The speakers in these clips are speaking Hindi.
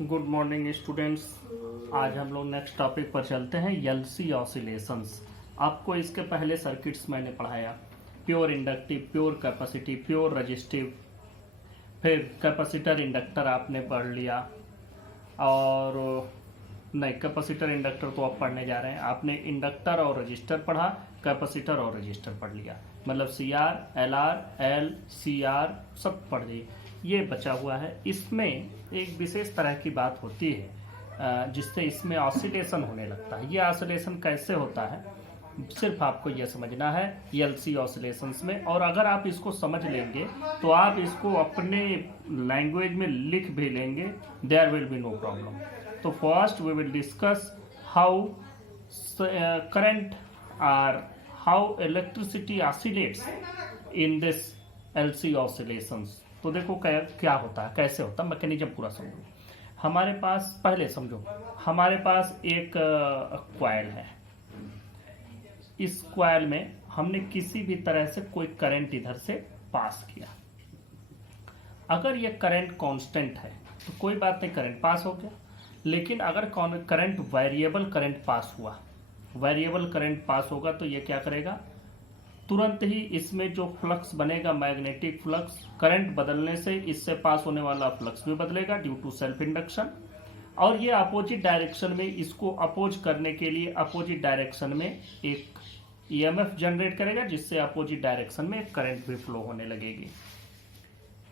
Good morning students. आज हम लोग नेक्स्ट टॉपिक पर चलते हैं, एलसी ऑसिलेशंस। आपको इसके पहले सर्किट्स मैंने पढ़ाया, pure inductive, pure capacitive, pure resistive, फिर कैपेसिटर इंडक्टर आपने पढ़ लिया। और नहीं, कैपेसिटर इंडक्टर तो आप पढ़ने जा रहे हैं। आपने इंडक्टर और रजिस्टर पढ़ा, कैपेसिटर और रजिस्टर पढ़ लिया, मतलब C R, L R, L, C R सब पढ़ लिए। ये बचा हुआ है। इसमें एक विशेष तरह की बात होती है जिससे इसमें ऑसिलेशन होने लगता है। ये ऑसिलेशन कैसे होता है सिर्फ आपको यह समझना है एलसी ऑसिलेशंस में। और अगर आप इसको समझ लेंगे तो आप इसको अपने लैंग्वेज में लिख भी लेंगे, there will be no problem. तो first we will discuss how current और how electricity oscillates in this LC oscillations. तो देखो क्या होता है, कैसे होता है, मैकेनिज्म पूरा समझो। हमारे पास, पहले समझो, हमारे पास एक क्वाइल है। इस क्वाइल में हमने किसी भी तरह से कोई करंट इधर से पास किया। अगर ये करंट कांस्टेंट है तो कोई बात नहीं, करंट पास हो गया। लेकिन अगर करंट वेरिएबल करंट पास हुआ, वेरिएबल करंट पास होगा तो ये क्या करेगा, तुरंत ही इसमें जो फ्लक्स बनेगा, मैग्नेटिक फ्लक्स, करंट बदलने से इससे पास होने वाला फ्लक्स भी बदलेगा ड्यू टू सेल्फ इंडक्शन। और ये अपोजिट डायरेक्शन में, इसको अपोज करने के लिए अपोजिट डायरेक्शन में एक ईएमएफ जनरेट करेगा, जिससे अपोजिट डायरेक्शन में करंट भी फ्लो होने लगेगी।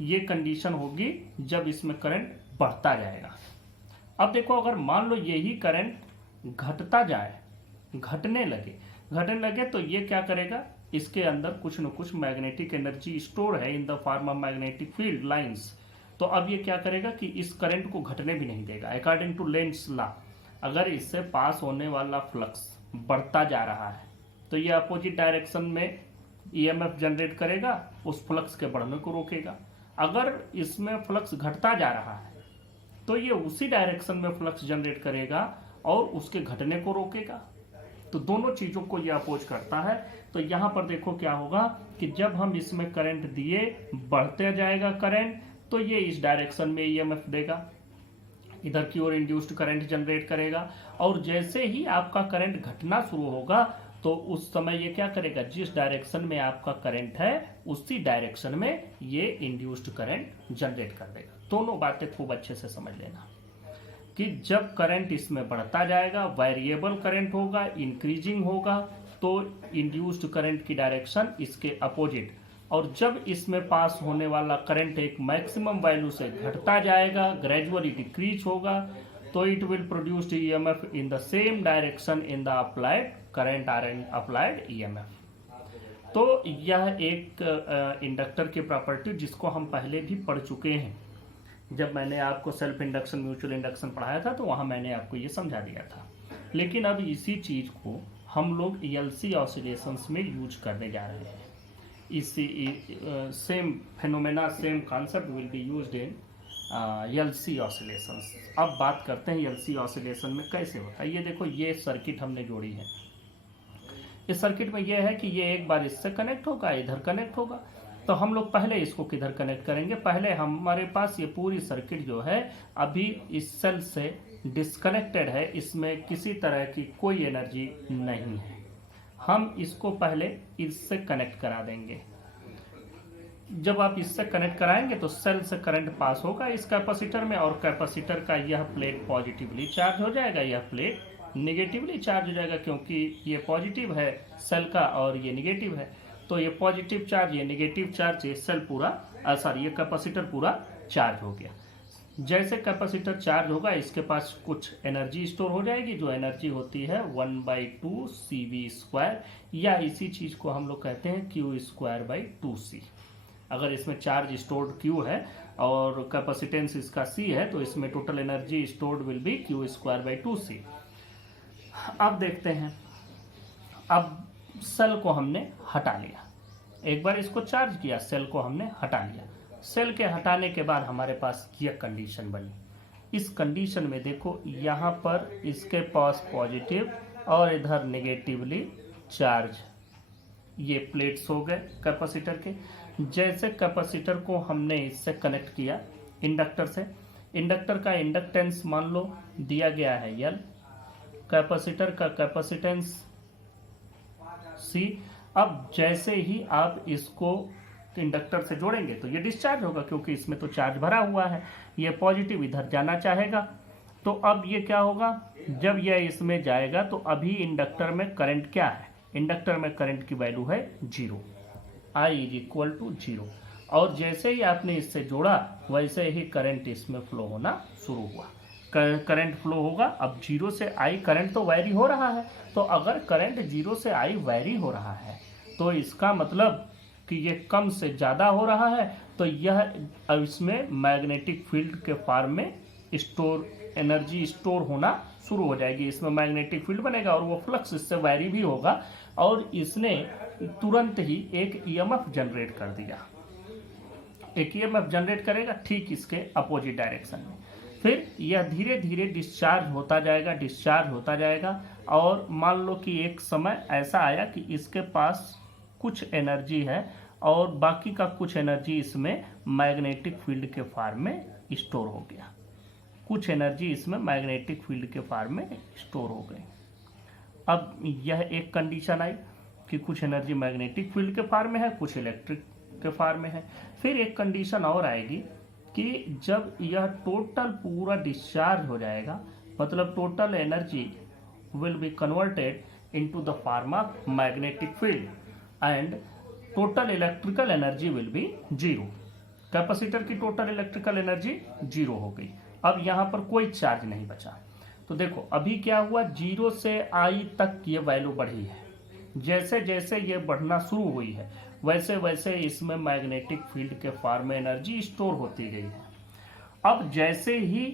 ये कंडीशन होगी जब इसमें करंट बढ़ता जाएगा। अब देखो, अगर मान लो यही करंट घटता जाए, घटने लगे तो ये क्या करेगा, इसके अंदर कुछ न कुछ मैग्नेटिक एनर्जी स्टोर है in the form of magnetic field lines. तो अब ये क्या करेगा कि इस करंट को घटने भी नहीं देगा। अकॉर्डिंग टू लेंज लॉ, अगर इससे पास होने वाला फ्लक्स बढ़ता जा रहा है तो ये अपोजिट डायरेक्शन में ईएमएफ जनरेट करेगा, उस फ्लक्स के बढ़ने को रोकेगा। अगर इसमें फ्लक्स घटता जा रहा है तो ये उसी डायरेक्शन में फ्लक्स जनरेट करेगा और उसके घटने को रोकेगा। तो दोनों चीजों को ये अपोज करता है। तो यहां पर देखो क्या होगा कि जब हम इसमें करंट दिए, बढ़ते जाएगा करंट, तो ये इस डायरेक्शन में ईएमएफ देगा, इधर की ओर इंड्यूस्ड करंट जनरेट करेगा। और जैसे ही आपका करंट घटना शुरू होगा तो उस समय ये क्या करेगा, जिस डायरेक्शन में आपका करंट है उसी डायरेक्शन में ये इंड्यूस्ड करंट जनरेट कर देगा। दोनों बातें खूब अच्छे से समझ लेना कि जब करंट इसमें बढ़ता जाएगा, वेरिएबल करंट होगा, इंक्रीजिंग होगा, तो इंड्यूस्ड करंट की डायरेक्शन इसके अपोजिट। और जब इसमें पास होने वाला करंट एक मैक्सिमम वैल्यू से घटता जाएगा, ग्रेजुअली डिक्रीज होगा, तो it will produce EMF in the same direction in the applied current or applied EMF. तो यह एक इंडक्टर की प्रॉपर्टी जिसको हम पहले भी पढ़ चुके हैं। जब मैंने आपको सेल्फ इंडक्शन, म्यूचुअल इंडक्शन पढ़ाया था तो वहां मैंने आपको ये समझा दिया था। लेकिन अब इसी चीज को हम लोग एलसी ऑसिलेशंस में यूज करने जा रहे हैं। इसी same phenomena, same concept will be used in LC oscillations. अब बात करते हैं एलसी ऑसिलेशन में कैसे होता है। ये देखो, ये सर्किट हमने जोड़ी है। इस सर्किट में यह है कि ये एक बार इससे कनेक्ट होगा, इधर कनेक्ट होगा। तो हम लोग पहले इसको किधर कनेक्ट करेंगे, पहले हमारे पास ये पूरी सर्किट जो है अभी इस सेल से डिस्कनेक्टेड है, इसमें किसी तरह की कोई एनर्जी नहीं है। हम इसको पहले इससे कनेक्ट करा देंगे। जब आप इससे कनेक्ट कराएंगे तो सेल से करंट पास होगा इस कैपेसिटर में, और कैपेसिटर का यह प्लेट पॉजिटिवली चार्ज हो जाएगा, यह प्लेट निगेटिवली चार्ज हो जाएगा, क्योंकि ये पॉजिटिव है सेल का और ये निगेटिव है। तो ये पॉजिटिव चार्ज, ये निगेटिव चार्ज, ये सेल पूरा, सॉरी, ये कैपेसिटर पूरा चार्ज हो गया। जैसे कैपेसिटर चार्ज होगा, इसके पास कुछ एनर्जी स्टोर हो जाएगी, जो एनर्जी होती है 1/2 CV², या इसी चीज को हम लोग कहते हैं Q²/2C। अगर इसमें चार्ज स्टोर्ड Q है और कैपेसिटेंस इसका C है, तो इसमें total energy stored will be Q²/2C। अब देखते हैं, अब सेल को हमने हटा लिया, एक बार इसको चार्ज किया, सेल को हमने हटा लिया। सेल के हटाने के बाद हमारे पास यह कंडीशन बनी। इस कंडीशन में देखो, यहाँ पर इसके पास पॉजिटिव और इधर नेगेटिवली चार्ज, ये प्लेट्स हो गए कैपेसिटर के। जैसे कैपेसिटर को हमने इससे कनेक्ट किया इंडक्टर से, इंडक्टर का इंडक्टेंस मान लो दिया गया है L, कैपेसिटर का कैपेसिटेंस C। अब जैसे ही आप इसको इंडक्टर से जोड़ेंगे तो ये डिस्चार्ज होगा, क्योंकि इसमें तो चार्ज भरा हुआ है, ये पॉजिटिव इधर जाना चाहेगा। तो अब ये क्या होगा, जब यह इसमें जाएगा तो अभी इंडक्टर में करंट क्या है, इंडक्टर में करंट की वैल्यू है 0, I = 0। और जैसे ही आपने इससे जोड़ा वैसे ही करंट इसमें फ्लो होना शुरू हुआ, करंट फ्लो होगा। अब 0 से I करंट तो वैरी हो रहा है, तो अगर करंट 0 से I वैरी हो रहा है तो इसका मतलब कि ये कम से ज़्यादा हो रहा है, तो यह अब इसमें मैग्नेटिक फील्ड के फॉर्म में स्टोर एनर्जी स्टोर होना शुरू हो जाएगी, इसमें मैग्नेटिक फील्ड बनेगा और वो फ्लक्स इससे वैरी भी होगा, और इसने तुरंत ही एक ईएमएफ जनरेट कर दिया। एक ईएमएफ जनरेट करेगा ठीक इसके अपोजिट डायरेक्शन में। फिर यह धीरे धीरे डिस्चार्ज होता जाएगा, डिस्चार्ज होता जाएगा, और मान लो कि एक समय ऐसा आया कि इसके पास कुछ एनर्जी है और बाकी का कुछ एनर्जी इसमें मैग्नेटिक फील्ड के फॉर्म में स्टोर हो गया, कुछ एनर्जी इसमें मैग्नेटिक फील्ड के फॉर्म में स्टोर हो गई। अब यह एक कंडीशन आई कि कुछ एनर्जी मैग्नेटिक फील्ड के फॉर्म में है, कुछ इलेक्ट्रिक के फॉर्म में है। फिर एक कंडीशन और आएगी कि जब यह टोटल पूरा डिस्चार्ज हो जाएगा, मतलब total energy will be converted into the form of magnetic field and total electrical energy will B 0। Capacitor की टोटल इलेक्ट्रिकल एनर्जी 0 हो गई। अब यहाँ पर कोई चार्ज नहीं बचा। तो देखो अभी क्या हुआ, 0 से I तक ये वैल्यू बढ़ी है, जैसे जैसे ये बढ़ना शुरू हुई है वैसे वैसे इसमें मैग्नेटिक फील्ड के फॉर्म में एनर्जी स्टोर होती गई है। अब जैसे ही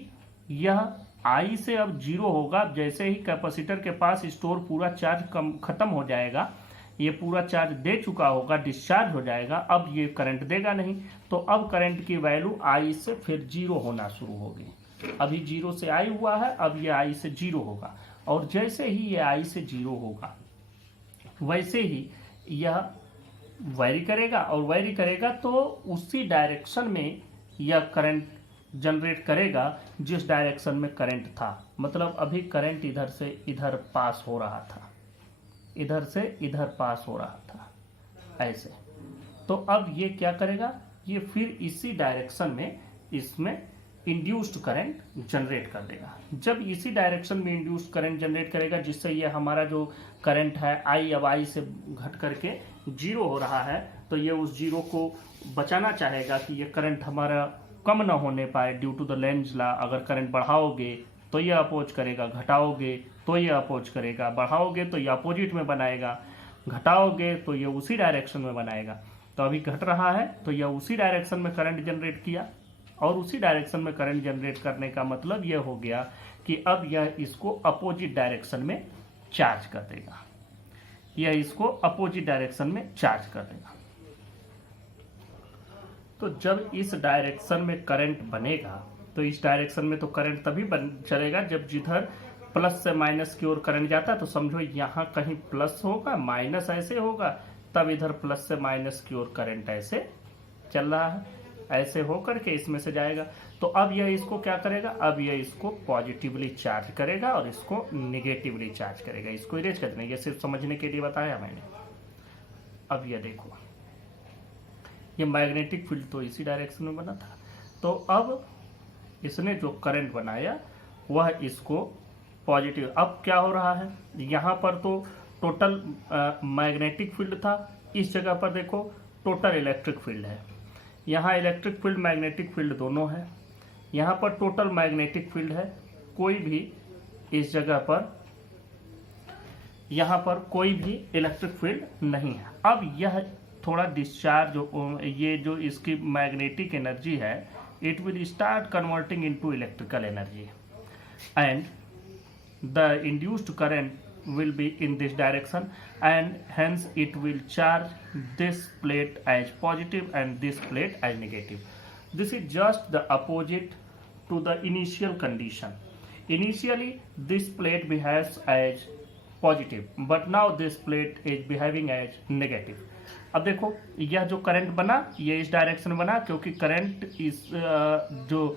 यह I से अब 0 होगा, जैसे ही कैपेसिटर के पास स्टोर पूरा चार्ज खत्म हो जाएगा, ये पूरा चार्ज दे चुका होगा, डिस्चार्ज हो जाएगा, अब ये करंट देगा नहीं, तो अब करंट की वैल्यू I से फिर 0 होना शुरू होगी। अभी 0 से I हुआ है, अब ये I से 0 होगा, और जैसे ही ये I से 0 होगा वैसे ही यह वैरी करेगा, और वैरी करेगा तो उसी डायरेक्शन में यह करंट जनरेट करेगा जिस डायरेक्शन में करंट था। मतलब अभी करंट इधर से इधर पास हो रहा था, इधर से इधर पास हो रहा था ऐसे। तो अब ये क्या करेगा, ये फिर इसी डायरेक्शन में इसमें इंड्यूस्ड करंट जनरेट कर देगा। जब इसी डायरेक्शन में इंड्यूस्ड करंट जनरेट करेगा, जिससे ये हमारा जो करंट है I अब I से घट करके 0 हो रहा है, तो ये उस 0 को बचाना चाहेगा कि ये करंट हमारा कम ना होने पाए due to the Lenz law. अगर करंट बढ़ाओगे तो ये अपोज करेगा, घटाओगे तो ये अपोज करेगा, बढ़ाओगे तो ये अपोजिट में बनाएगा, घटाओगे तो ये उसी डायरेक्शन में बनाएगा। तो अभी घट रहा है तो यह उसी डायरेक्शन में करंट जनरेट किया, और उसी डायरेक्शन में करंट जनरेट करने का मतलब यह हो गया कि अब यह इसको अपोजिट डायरेक्शन में चार्ज कर देगा, यह इसको अपोजिट डायरेक्शन में चार्ज कर देगा। तो जब इस डायरेक्शन में करंट बनेगा, तो इस डायरेक्शन में तो करंट तभी चलेगा जब जिधर प्लस से माइनस की ओर करंट जाता है, तो समझो यहाँ कहीं प्लस होगा, माइनस ऐसे होगा, तब इधर प्लस से माइनस की ओर करंट ऐसे चल रहा है, ऐसे होकर के इसमें से जाएगा। तो अब यह इसको क्या करेगा, अब यह इसको पॉजिटिवली चार्ज करेगा और इसको निगेटिवली चार्ज करेगा। इसको इरेज कर देना, ये सिर्फ समझने के लिए बताया मैंने। अब यह देखो, ये मैग्नेटिक फील्ड तो इसी डायरेक्शन में बना था, तो अब इसने जो करंट बनाया वह इसको पॉजिटिव। अब क्या हो रहा है, यहाँ पर तो टोटल मैग्नेटिक फील्ड था, इस जगह पर देखो टोटल इलेक्ट्रिक फील्ड है। यहाँ इलेक्ट्रिक फील्ड मैग्नेटिक फील्ड दोनों है, यहाँ पर टोटल मैग्नेटिक फील्ड है, कोई भी इस जगह पर यहाँ पर कोई भी इलेक्ट्रिक फील्ड नहीं है। अब यह थोड़ा डिस्चार्ज, ये जो इसकी मैग्नेटिक एनर्जी है, it will start converting into electrical energy and the induced current will be in this direction, and hence it will charge this plate as positive and this plate as negative. This is just the opposite to the initial condition. Initially this plate behaves as positive, but now this plate is behaving as negative. अब देखो यह जो करंट बना ये इस डायरेक्शन में बना, क्योंकि करंट इस जो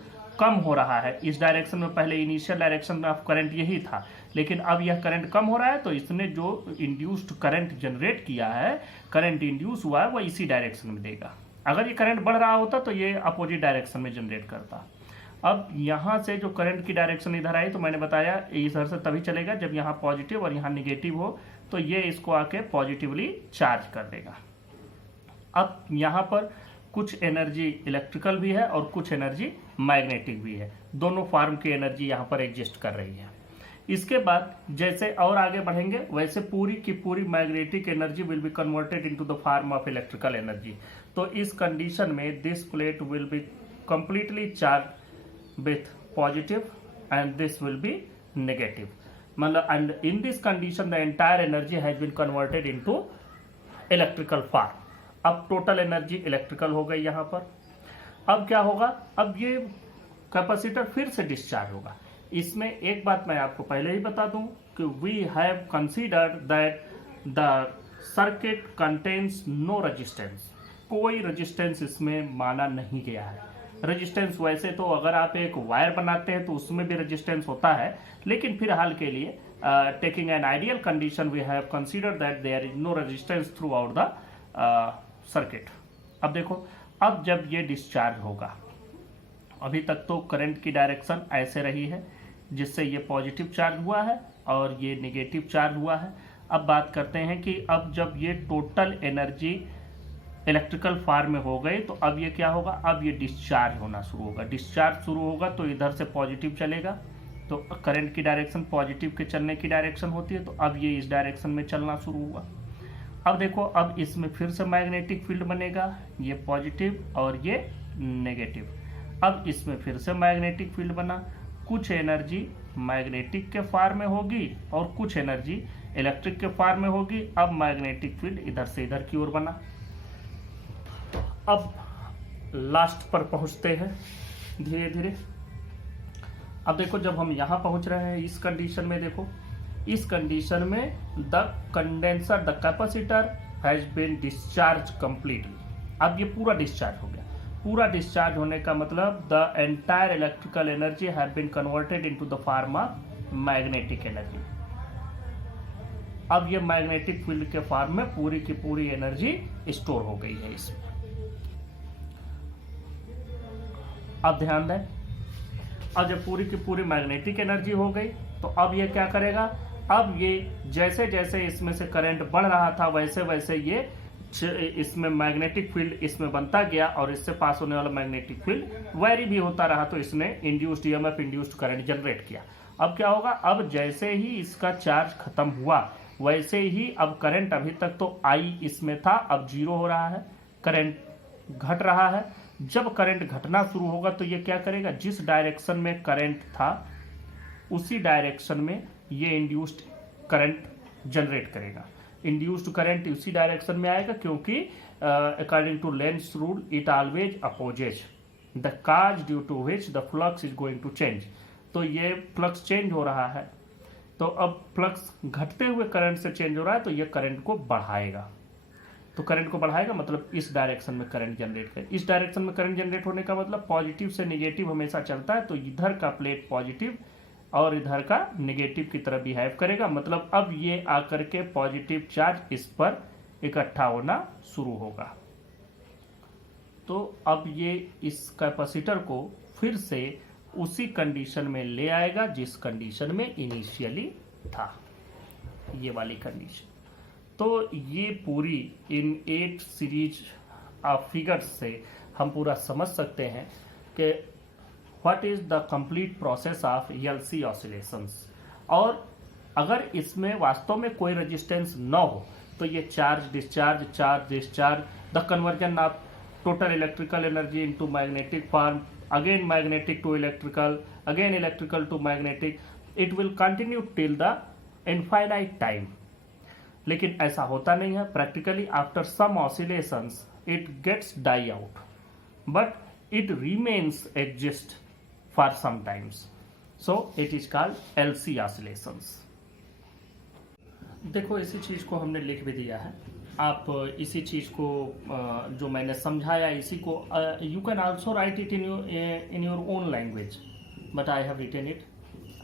कम हो रहा है, इस डायरेक्शन में पहले इनिशियल डायरेक्शन ऑफ करंट यही था, लेकिन अब यह करंट कम हो रहा है, तो इसने जो इंड्यूस्ड करंट जनरेट किया है, करंट इंड्यूस हुआ है, वह इसी डायरेक्शन में देगा। अगर ये करंट बढ़ रहा होता तो ये अपोजिट डायरेक्शन में जनरेट करता। अब यहाँ से जो करंट की डायरेक्शन इधर आई, तो मैंने बताया इधर से तभी चलेगा जब यहाँ पॉजिटिव और यहाँ निगेटिव हो, तो ये इसको आके पॉजिटिवली चार्ज कर देगा। अब यहाँ पर कुछ एनर्जी इलेक्ट्रिकल भी है और कुछ एनर्जी मैग्नेटिक भी है, दोनों फॉर्म की एनर्जी यहाँ पर एग्जिस्ट कर रही है। इसके बाद जैसे और आगे बढ़ेंगे वैसे पूरी की पूरी magnetic energy will be converted into the form of electrical energy. तो इस कंडीशन में this plate will be completely charge with positive and this will be negative, मतलब and in this condition the entire energy has been converted into electrical form. अब टोटल एनर्जी इलेक्ट्रिकल हो गई यहाँ पर। अब क्या होगा, अब ये कैपेसिटर फिर से डिस्चार्ज होगा। इसमें एक बात मैं आपको पहले ही बता दूं कि we have considered that the circuit contains no resistance, कोई रेजिस्टेंस इसमें माना नहीं गया है। रेजिस्टेंस वैसे तो अगर आप एक वायर बनाते हैं तो उसमें भी रेजिस्टेंस होता है, लेकिन फिलहाल के लिए taking an ideal condition we have considered that there is no resistance throughout the circuit. अब देखो, अब जब ये डिस्चार्ज होगा, अभी तक तो करंट की डायरेक्शन ऐसे रही है जिससे ये पॉजिटिव चार्ज हुआ है और ये नेगेटिव चार्ज हुआ है। अब बात करते हैं कि अब जब ये टोटल एनर्जी इलेक्ट्रिकल फॉर्म में हो गई, तो अब ये क्या होगा, अब ये डिस्चार्ज होना शुरू होगा। डिस्चार्ज शुरू होगा तो इधर से पॉजिटिव चलेगा, तो करंट की डायरेक्शन पॉजिटिव के चलने की डायरेक्शन होती है, तो अब ये इस डायरेक्शन में चलना शुरू हुआ। अब देखो, अब इसमें फिर से मैग्नेटिक फील्ड बनेगा, ये पॉजिटिव और ये नेगेटिव। अब इसमें फिर से मैग्नेटिक फील्ड बना, कुछ एनर्जी मैग्नेटिक के फॉर्म में होगी और कुछ एनर्जी इलेक्ट्रिक के फॉर्म में होगी। अब मैग्नेटिक फील्ड इधर से इधर की ओर बना। अब लास्ट पर पहुंचते हैं धीरे धीरे। अब देखो, जब हम यहां पहुंच रहे हैं इस कंडीशन में, देखो इस कंडीशन में the condenser the capacitor has been discharge completely. अब ये पूरा डिस्चार्ज हो गया। पूरा डिस्चार्ज होने का मतलब the entire electrical energy have been converted into the form of magnetic energy. अब ये मैग्नेटिक फील्ड के फॉर्म में पूरी की पूरी एनर्जी स्टोर हो गई है इसमें। अब ध्यान दें, अब जब पूरी की पूरी मैग्नेटिक एनर्जी हो गई, तो अब ये क्या करेगा, अब ये जैसे जैसे इसमें से करंट बढ़ रहा था वैसे वैसे ये इसमें मैग्नेटिक फील्ड इसमें बनता गया और इससे पास होने वाला मैग्नेटिक फील्ड वैरी भी होता रहा, तो इसने induced EMF induced current generate किया। अब क्या होगा, अब जैसे ही इसका चार्ज खत्म हुआ वैसे ही अब करंट, अभी तक तो आई इसमें था, अब जीरो हो रहा है, करंट घट रहा है। जब करंट घटना शुरू होगा तो ये क्या करेगा, जिस डायरेक्शन में करंट था उसी डायरेक्शन में ये इंड्यूस्ड करंट जनरेट करेगा। इंड्यूस्ड करंट उसी डायरेक्शन में आएगा क्योंकि according to Lenz rule it always opposes the cause due to which the flux is going to change. तो ये फ्लक्स चेंज हो रहा है, तो अब फ्लक्स घटते हुए करंट से चेंज हो रहा है, तो ये करंट को बढ़ाएगा। तो करंट को बढ़ाएगा मतलब इस डायरेक्शन में करंट जनरेट करे। इस डायरेक्शन में करंट जनरेट होने का मतलब पॉजिटिव से नेगेटिव हमेशा चलता है, तो इधर का प्लेट पॉजिटिव और इधर का नेगेटिव की तरह बिहेव करेगा। मतलब अब ये आकर के पॉजिटिव चार्ज इस पर इकट्ठा होना शुरू होगा। तो अब ये इस कैपेसिटर को फिर से उसी कंडीशन में ले आएगा जिस कंडीशन में इनिशियली था, ये वाली कंडीशन। तो ये पूरी इन 8 सीरीज ऑफ फिगर्स से हम पूरा समझ सकते हैं कि what is the complete process of LC oscillations. और अगर इसमें वास्तव में कोई रेजिस्टेंस न हो तो ये charge discharge, charge discharge, the conversion of total electrical energy into magnetic form, again magnetic to electrical, again electrical to magnetic, it will continue till the infinite time. लेकिन ऐसा होता नहीं है। Practically after some oscillations it gets die out, but it remains exist for some times, so it is called LC oscillations. देखो, इसी चीज को हमने लिख भी दिया है। आप इसी चीज़ को जो मैंने समझाया इसी को you can also write it in your own language, but I have written it.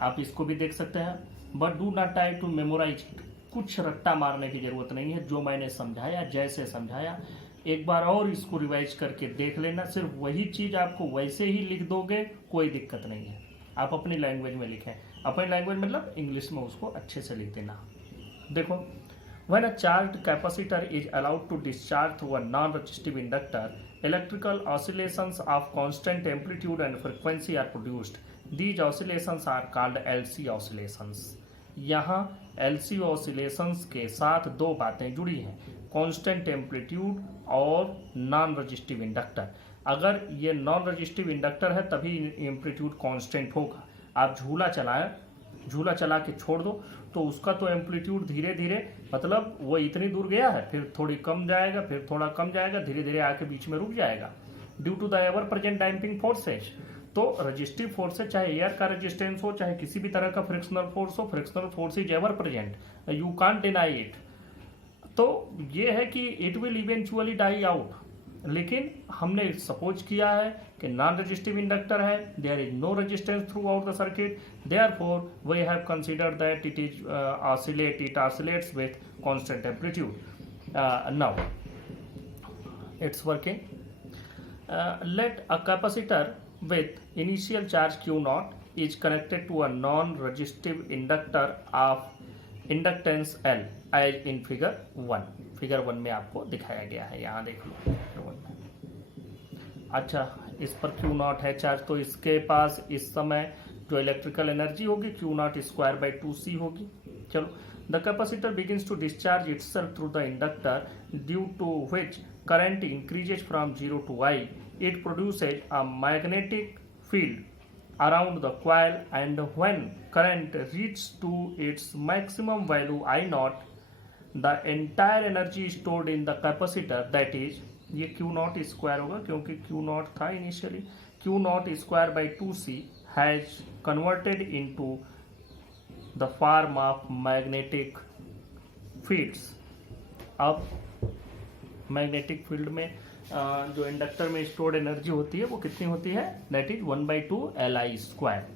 आप इसको भी देख सकते हैं, but do not try to memorise it. कुछ रट्टा मारने की ज़रूरत नहीं है। जो मैंने समझाया, जैसे समझाया, एक बार और इसको रिवाइज करके देख लेना। सिर्फ वही चीज़ आपको वैसे ही लिख दोगे, कोई दिक्कत नहीं है। आप अपनी लैंग्वेज में लिखें, अपनी लैंग्वेज मतलब इंग्लिश में उसको अच्छे से लिख देना। देखो, when a charged capacitor is allowed to discharge through a non-resistive inductor, electrical oscillations of constant amplitude and frequency are produced. These oscillations are called LC oscillations. यहाँ LC oscillations के साथ दो बातें जुड़ी हैं, कांस्टेंट एम्पलीट्यूड और नॉन रजिस्टिव इंडक्टर। अगर ये नॉन रजिस्टिव इंडक्टर है तभी एम्पलीट्यूड कांस्टेंट होगा। आप झूला चला के छोड़ दो तो उसका तो एम्पलीट्यूड धीरे धीरे, मतलब वो इतनी दूर गया है, फिर थोड़ी कम जाएगा, फिर थोड़ा कम जाएगा, धीरे धीरे आके बीच में रुक जाएगा due to the ever present damping forces. तो रजिस्टिव फोर्सेज, चाहे एयर का रेजिस्टेंस हो, चाहे किसी भी तरह का फ्रिक्शनल फोर्स हो, frictional force is ever present, you can't deny it. तो ये है कि it will eventually die out, लेकिन हमने सपोज किया है कि नॉन रजिस्टिव इंडक्टर है, there is no resistance throughout the circuit, therefore we have considered that it is it oscillates with constant amplitude. Now it's working. Let a capacitor with initial charge Q0 is connected to a non-resistive inductor of inductance L as in figure 1. Figure 1 में आपको दिखाया गया है, यहाँ देख लो फिगर 1 में। अच्छा, इस पर Q0 है चार्ज, तो इसके पास इस समय जो इलेक्ट्रिकल एनर्जी होगी Q0 स्क्वायर बाई 2C होगी। चलो, the capacitor begins to discharge itself through the inductor due to which current increases from 0 to I. It produces a magnetic field around the coil, and when current reaches to its maximum value I0, the entire energy stored in the capacitor, that is, ये Q0 स्क्वायर होगा क्योंकि Q0 था initially, Q0 square by 2C has converted into the form of magnetic fields. अब मैग्नेटिक फील्ड में जो इंडक्टर में स्टोर्ड एनर्जी होती है वो कितनी होती है, that is 1/2 Li square.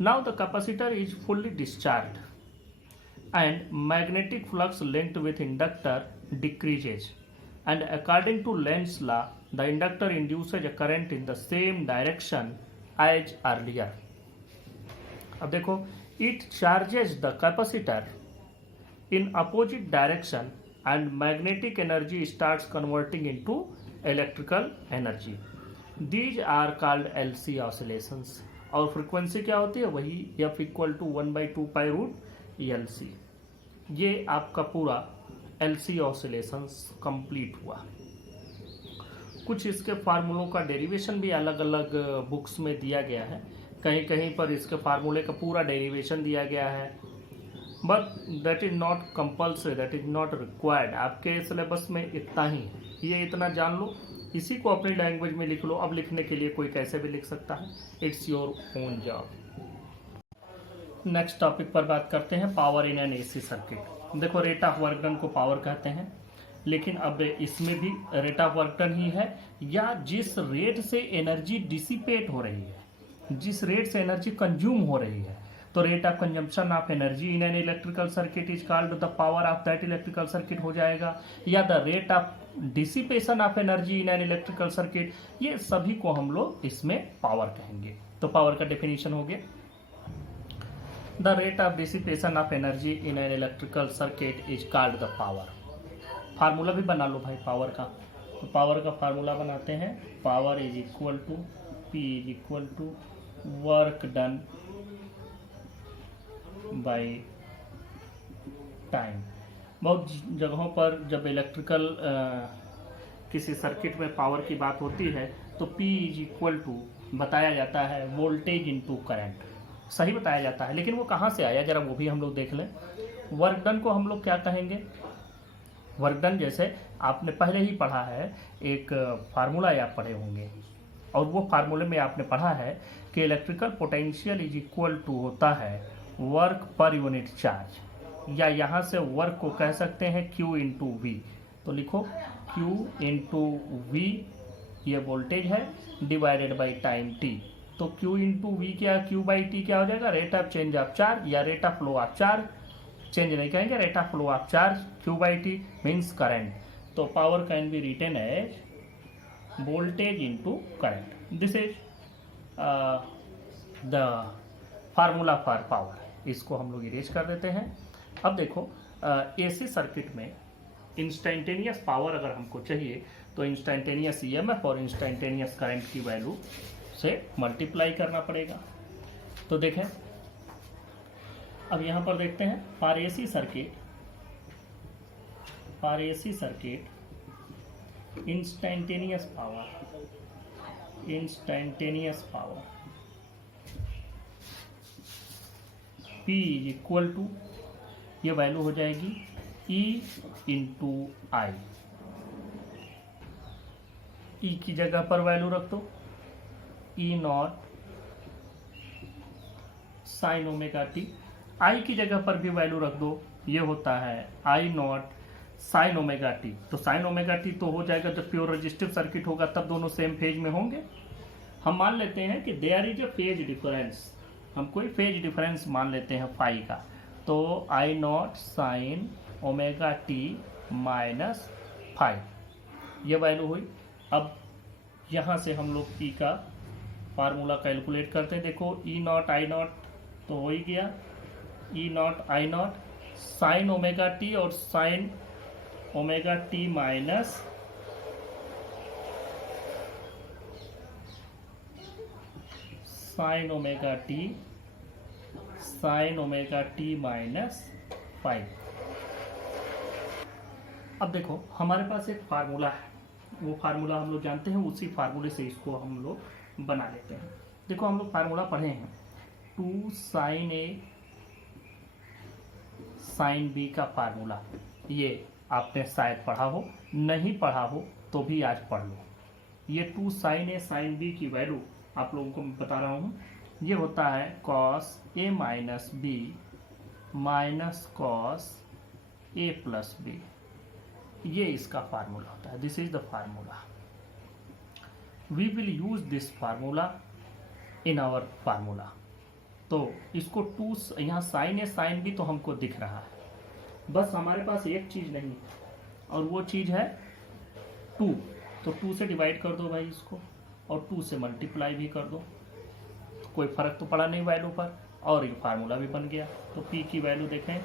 Now the capacitor is fully discharge and magnetic flux linked with inductor decreases, and according to Lenz's law the inductor induces a current in the same direction as earlier. अब देखो, it charges the capacitor in opposite direction and magnetic energy starts converting into electrical energy. These are called LC oscillations. और फ्रीक्वेंसी क्या होती है, वही F = 1/2 पाई रूट LC। ये आपका पूरा LC ऑसिलेशंस कंप्लीट हुआ। कुछ इसके फार्मूलों का डेरिवेशन भी अलग अलग बुक्स में दिया गया है, कहीं कहीं पर इसके फार्मूले का पूरा डेरिवेशन दिया गया है, but that is not compulsory, that is not required. आपके सिलेबस में इतना ही है, ये इतना जान लो, इसी को अपनी लैंग्वेज में लिख लो। अब लिखने के लिए कोई कैसे भी लिख सकता है, it's your own job. Next topic पर बात करते हैं, power in N AC circuit. देखो, रेट ऑफ वर्क डन को पावर कहते हैं, लेकिन अब इसमें भी रेट ऑफ वर्क डन ही है, या जिस रेट से एनर्जी डिसिपेट हो रही है, जिस रेट से एनर्जी कंज्यूम हो रही है। तो rate of consumption of energy in an electrical circuit is called the power of that electrical circuit हो जाएगा, या the rate of dissipation of energy in an electrical circuit. ये सभी को हम लोग इसमें पावर कहेंगे। तो पावर का डेफिनेशन हो गया, the rate of dissipation of energy in an electrical circuit is called the power. Formula भी बना लो भाई पावर का। तो पावर का फार्मूला बनाते हैं, power is equal to P is equal to work done by time. बहुत जगहों पर जब इलेक्ट्रिकल किसी सर्किट में पावर की बात होती है तो P इज इक्वल टू बताया जाता है वोल्टेज इनटू करंट, सही बताया जाता है, लेकिन वो कहाँ से आया जरा वो भी हम लोग देख लें। वर्क डन को हम लोग क्या कहेंगे, वर्क डन जैसे आपने पहले ही पढ़ा है, एक फार्मूला आप पढ़े होंगे, और वो फार्मूले में आपने पढ़ा है कि electrical potential is equal to होता है वर्क पर यूनिट चार्ज। या यहाँ से वर्क को कह सकते हैं Q इंटू वी। तो लिखो Q इंटू वी, ये वोल्टेज है, डिवाइडेड बाई टाइम t। तो Q इंटू वी क्या, Q बाई टी क्या हो जाएगा, rate of change of charge या rate of flow of charge, change नहीं कहेंगे, rate of flow of charge, Q by T means current. तो power can be written as voltage into current. This is the formula for power. इसको हम लोग इरेज कर देते हैं। अब देखो एसी सर्किट में इंस्टेंटेनियस पावर अगर हमको चाहिए तो इंस्टेंटेनियस ईएमएफ और इंस्टेंटेनियस करंट की वैल्यू से मल्टीप्लाई करना पड़ेगा। तो देखें, अब यहाँ पर देखते हैं for AC circuit instantaneous power P is equal to, ये वैल्यू हो जाएगी E इंटू आई। E की जगह पर वैल्यू रख दो E not sine omega T. I की जगह पर भी वैल्यू रख दो, ये होता है I naught sine omega T. तो साइन ओमेगा टी तो हो जाएगा जब प्योर रेजिस्टिव सर्किट होगा, तब दोनों सेम फेज में होंगे। हम मान लेते हैं कि there is a phase difference, हम कोई फेज डिफरेंस मान लेते हैं फाई का। तो I naught sine omega T minus phi, ये वैल्यू हुई। अब यहाँ से हम लोग P का फार्मूला कैलकुलेट करते हैं। देखो E नॉट आई नॉट तो हो ही गया, E naught I naught sine omega T और sine omega T minus sine omega T minus five. अब देखो हमारे पास एक फार्मूला है, वो फार्मूला हम लोग जानते हैं, उसी फार्मूले से इसको हम लोग बना लेते हैं। देखो हम लोग फार्मूला पढ़े हैं, 2 साइन ए साइन बी का फार्मूला। ये आपने शायद पढ़ा हो, नहीं पढ़ा हो तो भी आज पढ़ लो। ये 2 साइन ए साइन बी की वैल्यू आप लोगों को मैं बता रहा हूँ, ये होता है cos A minus B minus cos A plus B. ये इसका फार्मूला होता है। This is the formula. We will use this formula in our formula. तो इसको 2 यहाँ साइन ए साइन बी तो हमको दिख रहा है, बस हमारे पास एक चीज नहीं और वो चीज है 2। तो 2 से डिवाइड कर दो भाई इसको, और 2 से मल्टीप्लाई भी कर दो, तो कोई फर्क तो पड़ा नहीं वैल्यू पर, और ये फार्मूला भी बन गया। तो P की वैल्यू देखें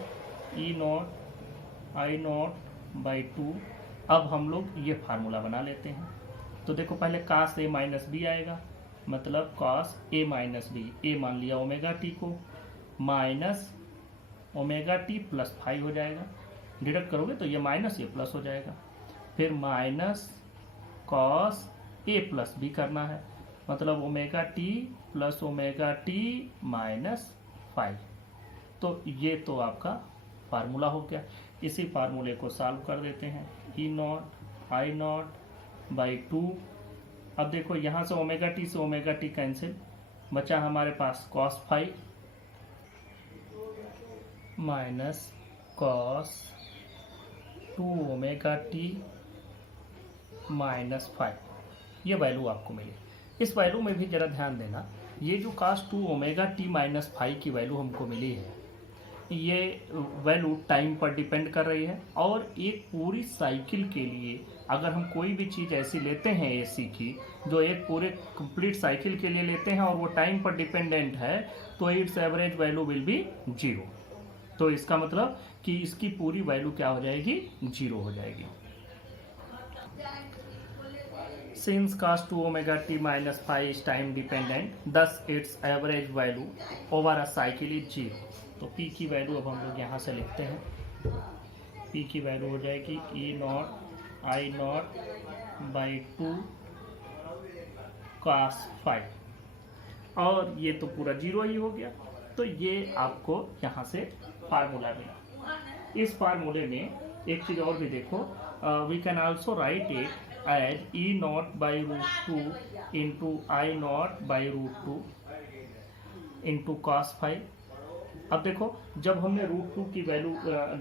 E naught I not by 2। अब हम लोग ये फार्मूला बना लेते हैं। तो देखो पहले cos A माइनस बी आएगा, मतलब cos A minus B, A मान लिया ओमेगा टी को, minus omega t plus phi हो जाएगा। डिडक्ट करोगे तो ये माइनस ये प्लस हो जाएगा, फिर minus cos A plus B करना है, मतलब omega t plus omega T minus five. तो ये तो आपका फार्मूला हो गया। इसी फार्मूले को सॉल्व कर देते हैं। ई नॉट आई नॉट बाई 2। अब देखो यहाँ से ओमेगा टी कैंसिल, बचा हमारे पास cos five minus cos 2 omega T minus 5। ये वैल्यू आपको मिली। इस वैल्यू में भी जरा ध्यान देना, ये जो cos 2 ओमेगा टी माइनस 5 की वैल्यू हमको मिली है, ये वैल्यू टाइम पर डिपेंड कर रही है। और एक पूरी साइकिल के लिए अगर हम कोई भी चीज़ ऐसी लेते हैं एसी की, जो एक पूरे कंप्लीट साइकिल के लिए लेते हैं और वो टाइम पर डिपेंडेंट है, तो it's average value will be 0। तो इसका मतलब कि इसकी पूरी वैल्यू क्या हो जाएगी, 0 हो जाएगी। Since cos 2 omega t minus 5 is time dependent, thus its average value over a cycle is 0। तो P की वैल्यू अब हम लोग यहाँ से लिखते हैं। P की वैल्यू हो जाएगी E naught I not by 2 cos 5, और ये तो पूरा 0 ही हो गया। तो ये आपको यहाँ से फार्मूला मिला। इस फार्मूले में एक चीज़ और भी देखो, we can also write it as E naught by root 2 into I naught by root 2 into cos 5। अब देखो, जब हमने √2 की वैल्यू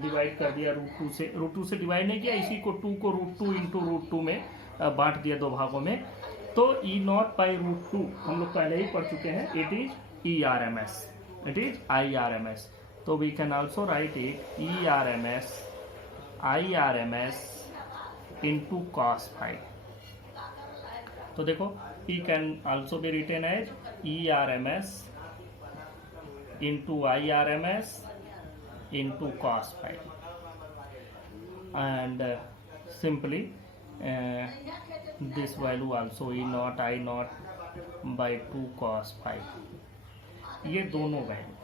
डिवाइड कर दिया √2 से डिवाइड नहीं किया, इसी को 2 को √2 इंटू √2 में बांट दिया 2 भागों में, तो E0/√2 हम लोग पहले ही पढ़ चुके हैं, it is ERMS, it is IRMS. तो we can also write it IRMS into cos phi. तो देखो, P can also be written as ERMS into IRMS into cos phi, and simply this value also E0 I0 by 2 cos phi. ये दोनों वैल्यू,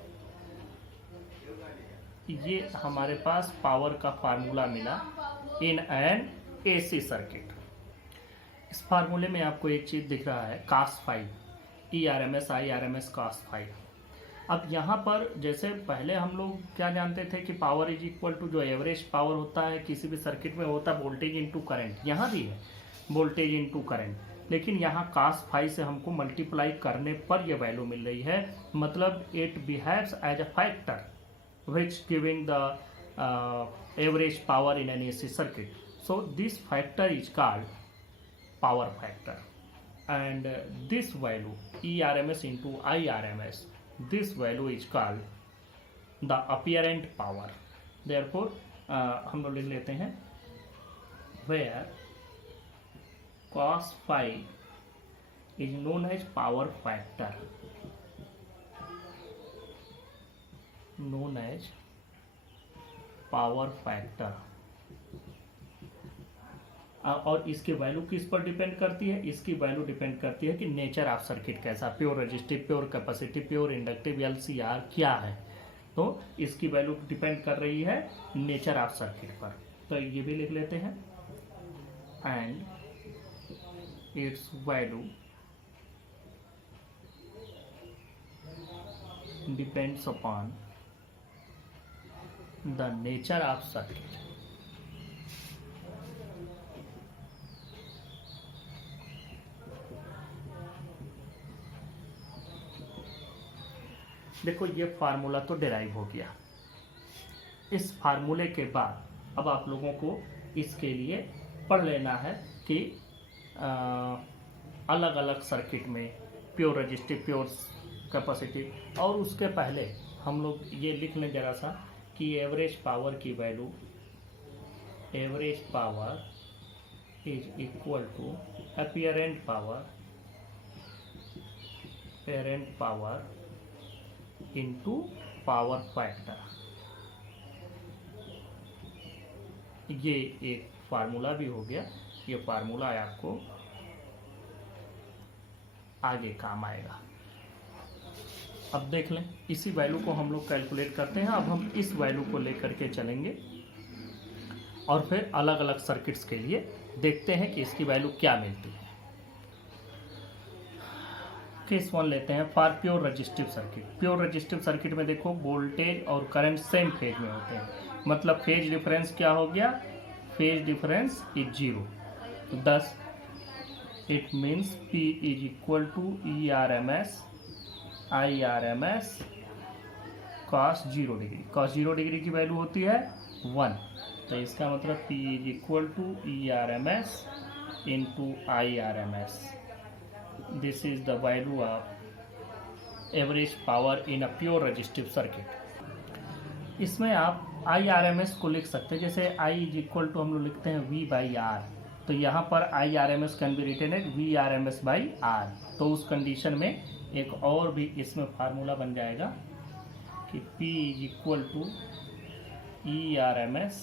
ये हमारे पास पावर का फार्मूला मिला इन एन AC सर्किट. इस फार्मूले में आपको एक चीज दिख रहा है, cos phi, ERMS IRMS cos phi. अब यहाँ पर जैसे पहले हम लोग क्या जानते थे कि पावर इज इक्वल टू, जो एवरेज पावर होता है किसी भी सर्किट में होता है वोल्टेज इनटू करंट, यहाँ भी है वोल्टेज इनटू करंट, लेकिन यहाँ cos फाई से हमको मल्टीप्लाई करने पर यह वैल्यू मिल रही है. मतलब it behaves as a factor which giving the average power in an AC circuit. So this factor is called power factor, and this value ERMS into IRMS, this value is called the apparent power. Therefore हम लोग लिख लेते हैं where cos phi is known as power factor, known as power factor. और इसकी वैल्यू किस पर डिपेंड करती है? इसकी वैल्यू डिपेंड करती है कि नेचर ऑफ सर्किट कैसा, pure resistive, pure capacitive, pure inductive, LCR क्या है. तो इसकी वैल्यू डिपेंड कर रही है नेचर ऑफ सर्किट पर. तो ये भी लिख लेते हैं, and it's value depends upon the nature of circuit. देखो, ये फार्मूला तो डिराइव हो गया. इस फार्मूले के बाद अब आप लोगों को इसके लिए पढ़ लेना है कि अलग अलग सर्किट में प्योर रेजिस्टिव, प्योर कैपेसिटिव, और उसके पहले हम लोग ये लिख लें जरा सा कि एवरेज पावर की value, average power is equal to apparent power into power factor. ये एक फार्मूला भी हो गया. ये फार्मूला आपको आगे काम आएगा. अब देख लें, इसी वैल्यू को हम लोग कैलकुलेट करते हैं. अब हम इस वैल्यू को लेकर के चलेंगे और फिर अलग अलग सर्किट्स के लिए देखते हैं कि इसकी वैल्यू क्या मिलती है. केस 1 लेते हैं for pure resistive circuit. Pure resistive circuit में देखो, वोल्टेज और करंट सेम फेज में होते हैं. मतलब फेज डिफरेंस क्या हो गया? Phase difference is 0. तो thus it means P is equal to ERMS IRMS cos 0 degree. cos 0 degree की वैल्यू होती है 1. तो इसका मतलब P is equal to ERMS into IRMS. This is the value of average power in a pure resistive circuit. इसमें आप IRMS को लिख सकते हैं. जैसे I इज इक्वल टू हम लोग लिखते हैं V/R, तो यहाँ पर IRMS can be written as VRMS/R. तो उस कंडीशन में एक और भी इसमें फार्मूला बन जाएगा कि P is equal to ERMS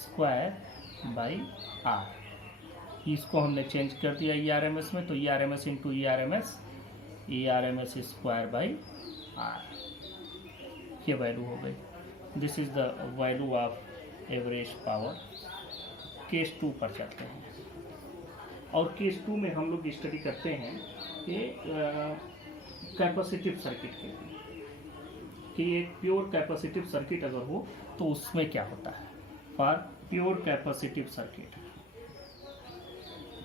square. इसको हमने चेंज कर दिया ERMS में, तो ERMS इंटू ERMS स्क्वायर/R. ये वैल्यू हो गई. This is the value of average power. Case 2 पर चलते हैं, और केस 2 में हम लोग स्टडी करते हैं कि कैपेसिटिव सर्किट के लिए, कि एक प्योर कैपेसिटिव सर्किट अगर हो तो उसमें क्या होता है. फॉर प्योर कैपेसिटिव सर्किट,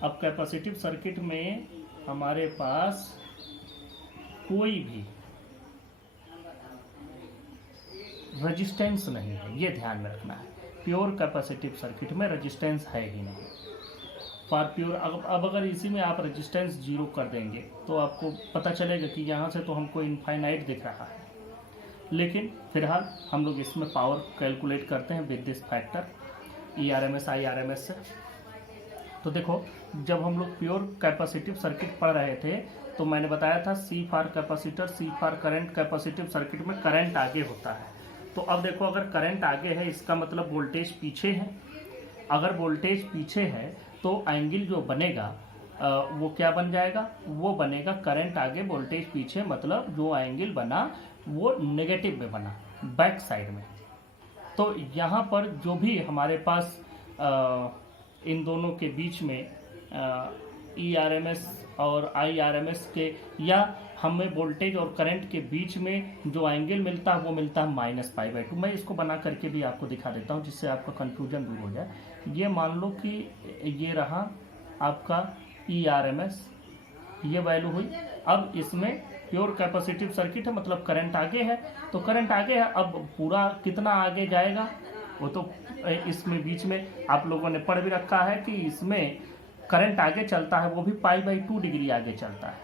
अब कैपेसिटिव सर्किट में हमारे पास कोई भी रजिस्टेंस नहीं है, ये ध्यान में रखना है। प्योर कैपेसिटिव सर्किट में रजिस्टेंस है ही नहीं। फॉर प्योर अब अगर इसी में आप रजिस्टेंस 0 कर देंगे तो आपको पता चलेगा कि यहाँ से तो हमको इनफाइनाइट दिख रहा है, लेकिन फिलहाल हम लोग इसमें पावर कैलकुलेट करते हैं with this factor ERMS IRMS से। तो देखो, जब हम लोग प्योर कैपेसिटिव सर्किट पढ़ रहे थे तो मैंने बताया था C for capacitor, C for current. Capacitive circuit में करंट आगे होता है। तो अब देखो, अगर करंट आगे है इसका मतलब वोल्टेज पीछे है। अगर वोल्टेज पीछे है तो एंगल जो बनेगा वो क्या बन जाएगा, वो बनेगा करंट आगे वोल्टेज पीछे, मतलब जो एंगल बना वो नेगेटिव में बना, बैक साइड में। तो यहाँ पर जो भी हमारे पास इन दोनों के बीच में ERMS और IRMS के, या हमें वोल्टेज और करंट के बीच में जो एंगल मिलता है वो मिलता है -π/2। मैं इसको बना करके भी आपको दिखा देता हूँ जिससे आपका कन्फ्यूजन दूर हो जाए। ये मान लो कि ये रहा आपका ERMS, ये वैल्यू हुई। अब इसमें प्योर कैपेसिटिव सर्किट है, मतलब करंट आगे है, तो करंट आगे है। अब पूरा कितना आगे जाएगा वो तो इसमें बीच में आप लोगों ने पढ़ भी रखा है कि इसमें करंट आगे चलता है, वो भी π/2 डिग्री आगे चलता है।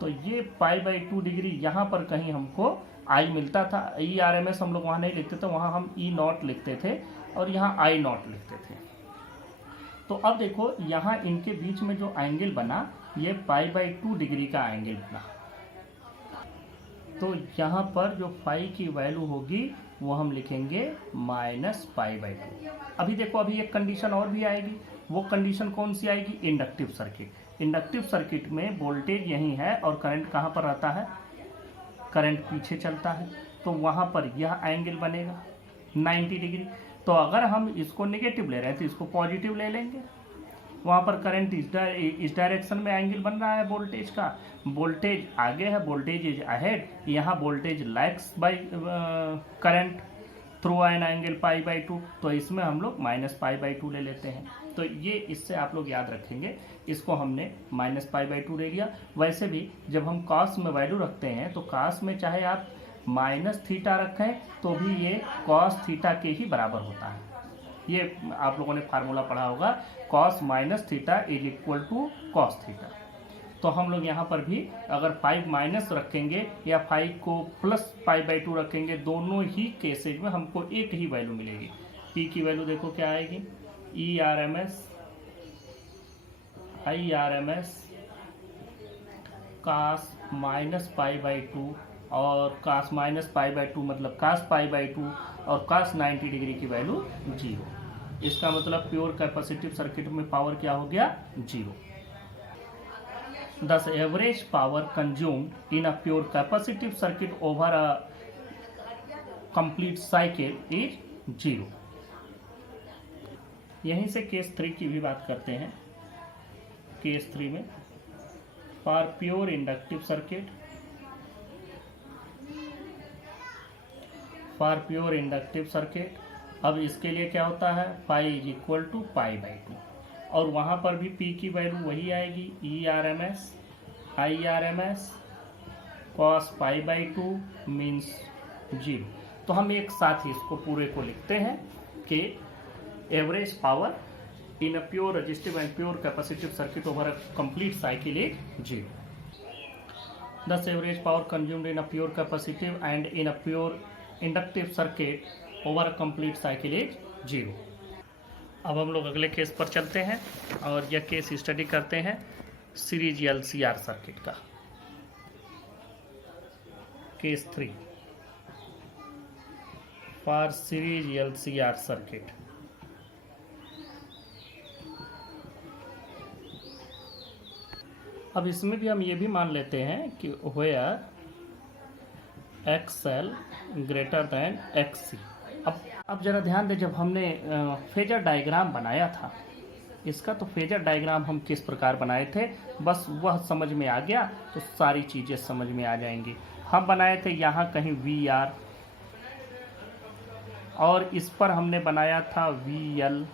तो ये π/2 डिग्री यहाँ पर कहीं हमको I मिलता था। ERMS हम लोग वहाँ नहीं लिखते थे, वहाँ हम E0 लिखते थे और यहाँ I0 लिखते थे। तो अब देखो, यहाँ इनके बीच में जो एंगल बना ये π/2 डिग्री का एंगल बना। तो यहाँ पर जो फाई की वैल्यू होगी वो हम लिखेंगे -π/2। अभी देखो, अभी एक कंडीशन और भी आएगी। वो कंडीशन कौन सी आएगी? Inductive circuit. इंडक्टिव सर्किट में वोल्टेज यहीं है और करंट कहाँ पर रहता है? करंट पीछे चलता है, तो वहाँ पर यह एंगल बनेगा 90 डिग्री। तो अगर हम इसको नेगेटिव ले रहे हैं तो इसको पॉजिटिव ले लेंगे। वहाँ पर करंट इस डायरेक्शन में एंगल बन रहा है वोल्टेज का, वोल्टेज आगे है, वोल्टेज इज अहेड। यहाँ voltage lags by current through an angle π/2, तो इसमें हम लोग -π/2 ले लेते हैं। तो ये इससे आप लोग याद रखेंगे, इसको हमने -π/2 ले लिया। वैसे भी जब हम कॉस में वैल्यू रखते हैं तो कॉस में चाहे आप -θ रखें तो भी ये cos थीटा के ही बराबर होता है। ये आप लोगों ने फार्मूला पढ़ा होगा, cos -θ = cos थीटा। तो हम लोग यहाँ पर भी अगर 5 माइनस रखेंगे या 5 को +π/2 रखेंगे, दोनों ही केसेज में हमको एक ही वैल्यू मिलेगी। P की वैल्यू देखो क्या आएगी, ERMS IRMS cos -π/2 और cos -π/2 मतलब cos π/2 और cos 90 डिग्री की वैल्यू 0। इसका मतलब प्योर कैपेसिटिव सर्किट में पावर क्या हो गया? 0। Thus average power consumed in a pure capacitive circuit over a complete cycle is 0। यहीं से केस 3 की भी बात करते हैं। केस 3 में for pure inductive circuit, for pure inductive circuit, अब इसके लिए क्या होता है, फाई = π/2 और वहाँ पर भी P की वैल्यू वही आएगी, ERMS IRMS cos π/2 मीन्स 0। तो हम एक साथ ही इसको पूरे को लिखते हैं कि average power in a pure resistive and pure capacitive circuit over a complete cycle is 0। Thus average power consumed in a pure capacitive and in a pure inductive circuit over a complete cycle is 0। अब हम लोग अगले केस पर चलते हैं और यह केस स्टडी करते हैं सीरीज LCR सर्किट का। Case 3 for series LCR circuit. अब इसमें भी हम ये भी मान लेते हैं कि where XL greater than XC। अब जरा ध्यान दें, जब हमने फेजर डायग्राम बनाया था इसका, तो फेजर डायग्राम हम किस प्रकार बनाए थे, बस वह समझ में आ गया तो सारी चीज़ें समझ में आ जाएंगी। हम बनाए थे यहाँ कहीं VR और इस पर हमने बनाया था VL,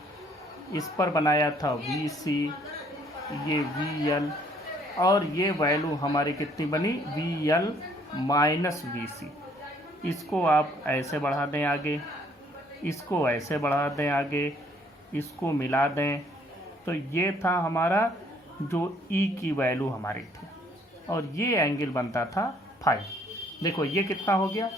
इस पर बनाया था VC, ये VL और ये वैल्यू हमारी कितनी बनी, VL - VC। इसको आप ऐसे बढ़ा दें आगे, इसको ऐसे बढ़ा दें आगे, इसको मिला दें, तो ये था हमारा जो ई की वैल्यू हमारी थी, और ये एंगल बनता था फाई। देखो ये कितना हो गया,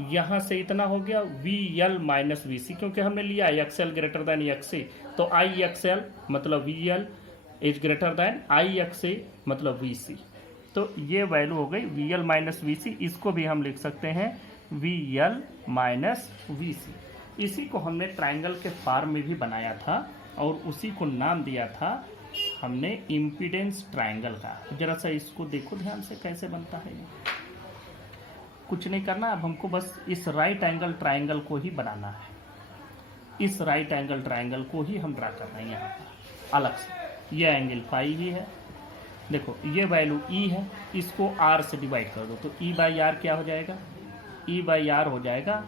यहाँ से इतना हो गया V L minus V C, क्योंकि हमने लिया X L greater than X C, तो आई एक्स एल मतलब V L is greater than I X C मतलब वी सी। तो ये वैल्यू हो गई V L minus V C. इसको भी हम लिख सकते हैं V L minus V C. इसी को हमने ट्राइंगल के फॉर्म में भी बनाया था और उसी को नाम दिया था हमने इम्पीडेंस ट्राइंगल का। जरा सा इसको देखो ध्यान से कैसे बनता है। ये कुछ नहीं करना, अब हमको बस इस राइट एंगल ट्राइंगल को ही बनाना है। इस राइट एंगल ट्राइंगल को ही हम ड्रा कर रहे हैं यहाँ पर अलग से। ये एंगल फाई ही है, देखो ये वैल्यू ई है, इसको आर से डिवाइड कर दो तो ई बाई आर क्या हो जाएगा, ई बाई आर हो जाएगा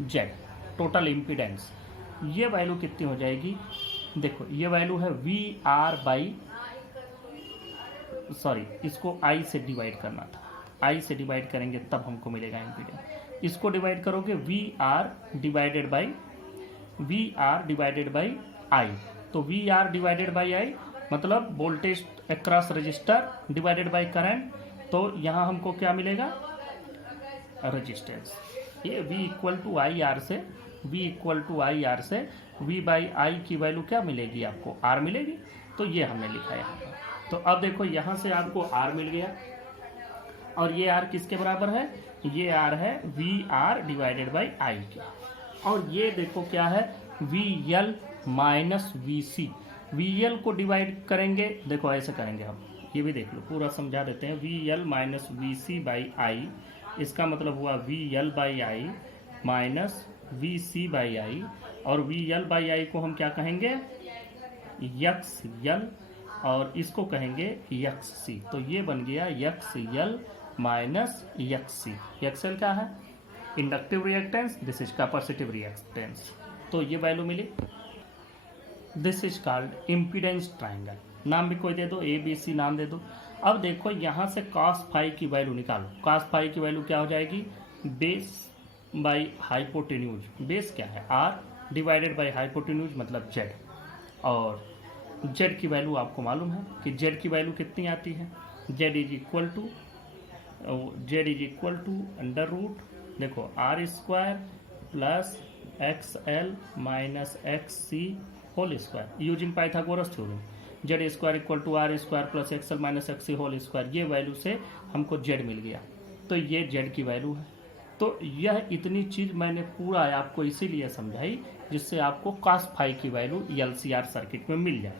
जेड टोटल इम्पीडेंस। ये वैल्यू कितनी हो जाएगी, देखो ये वैल्यू है वी आर बाई, सॉरी इसको आई से डिवाइड करना था, आई से डिवाइड करेंगे तब हमको मिलेगा इम्पीडेंस। इसको डिवाइड करोगे V R divided by I, तो V R divided by I मतलब voltage across resistor divided by current, तो यहाँ हमको क्या मिलेगा रजिस्टेंस। ये V equal to I R से, V equal to I R से V बाई आई की वैल्यू क्या मिलेगी आपको, R मिलेगी। तो ये हमने लिखा यहाँ पर। तो अब देखो यहाँ से आपको R मिल गया, और ये R किसके बराबर है, ये R है V R divided by I की, और ये देखो क्या है V L minus V C. V L को डिवाइड करेंगे, देखो ऐसे करेंगे हम, ये भी देख लो पूरा समझा देते हैं। V L minus V C by I, इसका मतलब हुआ V L by I minus V C by I, और वी एल बाई आई को हम क्या कहेंगे यक्स एल, और इसको कहेंगे यक्स सी। तो ये बन गया X L minus X C. X L क्या है inductive reactance, this is capacitive reactance. तो ये वैल्यू मिली, this is called impedance triangle. नाम भी कोई दे दो, ए बी सी नाम दे दो। अब देखो यहाँ से cos फाई की वैल्यू निकालो। cos फाई की वैल्यू क्या हो जाएगी, बेस बाई हाइपोटेन्यूज। बेस क्या है r डिवाइडेड बाई हाइपोटेन्यूज मतलब z, और z की वैल्यू आपको मालूम है कि z की वैल्यू कितनी आती है, z is equal to under root, देखो R square plus X L minus X C whole square using Pythagoras theorem. Z square equal to R square plus X L minus X C whole square. ये वैल्यू से हमको जेड मिल गया, तो ये जेड की वैल्यू है। तो यह इतनी चीज़ मैंने पूरा आपको इसीलिए समझाई जिससे आपको cos फाई की वैल्यू एलसीआर सर्किट में मिल जाए।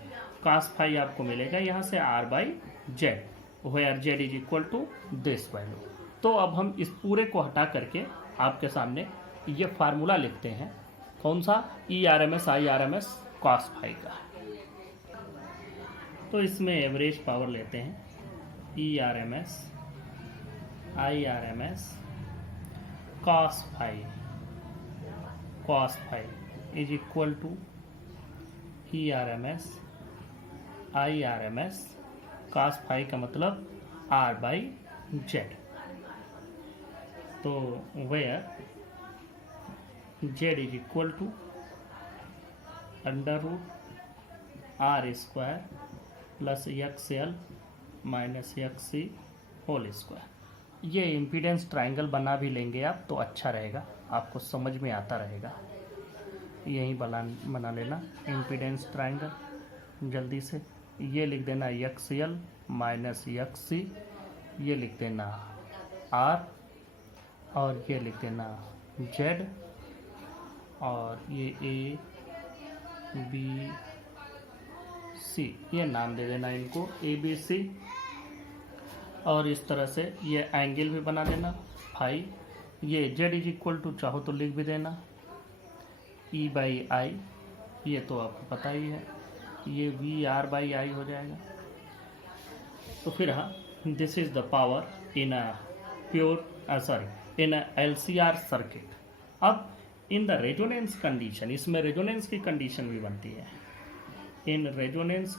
cos फाई आपको मिलेगा यहाँ से r by Z, where Z is equal to this value. तो अब हम इस पूरे को हटा करके आपके सामने ये फार्मूला लिखते हैं, कौन सा, E R M S I R M S cos phi का। तो इसमें एवरेज पावर लेते हैं, E R M S I R M S cos phi is equal to E R M S I R M S cos phi का मतलब r बाई जेड। तो where Z is equal to under root R square plus X L minus X C whole square. ये इम्पीडेंस ट्राइंगल बना भी लेंगे आप तो अच्छा रहेगा, आपको समझ में आता रहेगा। यही बना लेना इम्पीडेंस ट्राइंगल जल्दी से। ये लिख देना एक्स एल माइनस एक्स सी, ये लिख देना आर, और ये लिख देना जेड, और ये ए बी सी, ये नाम दे देना इनको ए बी सी। और इस तरह से ये एंगल भी बना देना फाई। ये जेड इज इक्वल टू चाहो तो लिख भी देना ई बाई आई, ये तो आपको पता ही है, ये वी आर बाई आई हो जाएगा। तो फिर हाँ, this is the power in a in a LCR circuit. अब इन द रेजोनेंस कंडीशन, इसमें रेजोनेंस की कंडीशन भी बनती है। इन रेजोनेंस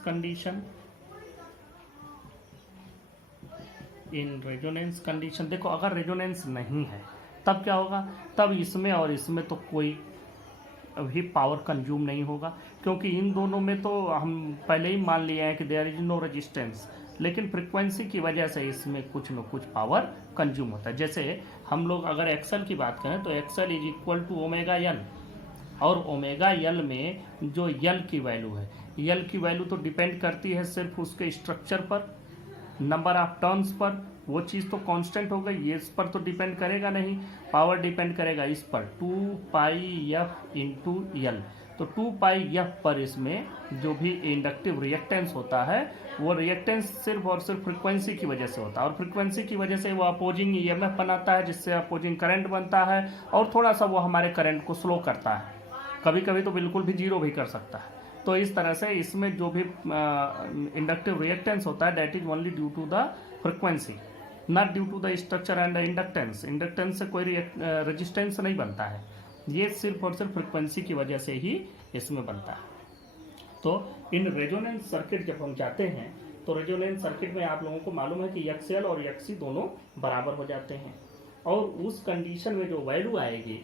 कंडीशन देखो, अगर रेजोनेंस नहीं है तब क्या होगा, तब इसमें और इसमें तो कोई अभी पावर कंज्यूम नहीं होगा, क्योंकि इन दोनों में तो हम पहले ही मान लिए हैं कि देयर इज नो रेजिस्टेंस, लेकिन फ्रीक्वेंसी की वजह से इसमें कुछ न कुछ पावर कंज्यूम होता है। जैसे हम लोग अगर एक्सल की बात करें तो X L is equal to omega L, और ओमेगा यल में जो यल की वैल्यू है, यल की वैल्यू तो डिपेंड करती है सिर्फ उसके स्ट्रक्चर पर, नंबर ऑफ टर्न्स पर, वो चीज़ तो कांस्टेंट हो गई, ये इस पर तो डिपेंड करेगा नहीं, पावर डिपेंड करेगा इस पर 2πf इंटू यल। तो 2πf पर इसमें जो भी इंडक्टिव रिएक्टेंस होता है वो रिएक्टेंस सिर्फ और सिर्फ फ्रीक्वेंसी की वजह से होता है, और फ्रीक्वेंसी की वजह से वो अपोजिंग ईएमएफ बनाता है, जिससे अपोजिंग करंट बनता है, और थोड़ा सा वो हमारे करंट को स्लो करता है, कभी कभी तो बिल्कुल भी जीरो भी कर सकता है। तो इस तरह से इसमें जो भी इंडक्टिव रिएक्टेंस होता है that is only due to the frequency, not due to the structure and inductance. Inductance से कोई रेजिस्टेंस नहीं बनता है, ये सिर्फ और सिर्फ फ्रीक्वेंसी की वजह से ही इसमें बनता है। तो इन रेजोनेंस सर्किट जब हम जाते हैं तो रेजोनेंस सर्किट में आप लोगों को मालूम है कि एक्सएल और एक्सी दोनों बराबर हो जाते हैं, और उस कंडीशन में जो वैल्यू आएगी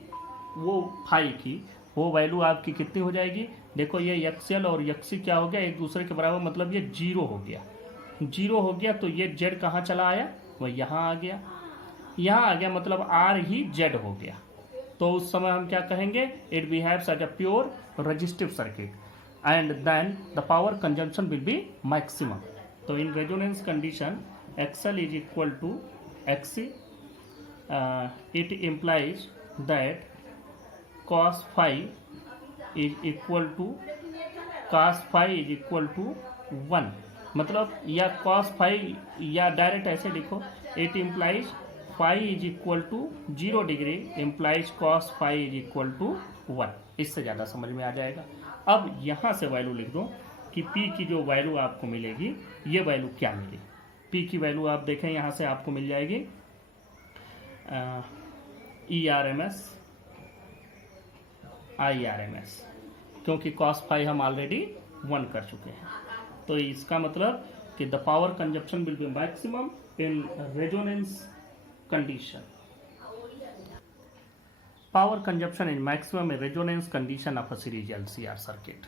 वो फाई की, वो वैल्यू आपकी कितनी हो जाएगी। देखो ये एक्सएल और एक्सी क्या हो गया, एक दूसरे के बराबर, मतलब ये जीरो हो गया, जीरो हो गया। तो ये जेड कहाँ चला आया, वह यहाँ आ गया, यहाँ आ गया, मतलब आर ही जेड हो गया। तो उस समय हम क्या कहेंगे, it behaves as a pure resistive circuit and then the power consumption will be maximum. तो in resonance condition X L is equal to X C, it implies that cos phi is equal to cos phi is equal to 1, मतलब या cos phi या डायरेक्ट ऐसे लिखो, it implies phi is equal to 0 degree implies cos phi is equal to 1। इससे ज़्यादा समझ में आ जाएगा। अब यहाँ से वैल्यू लिख दो कि P की जो वैल्यू आपको मिलेगी, ये वैल्यू क्या मिली। P की वैल्यू आप देखें यहाँ से आपको मिल जाएगी ERMS IRMS, क्योंकि cos phi हम ऑलरेडी 1 कर चुके हैं। तो इसका मतलब कि the power consumption will be maximum in resonance condition. Power consumption in maximum in resonance condition of a series LCR circuit.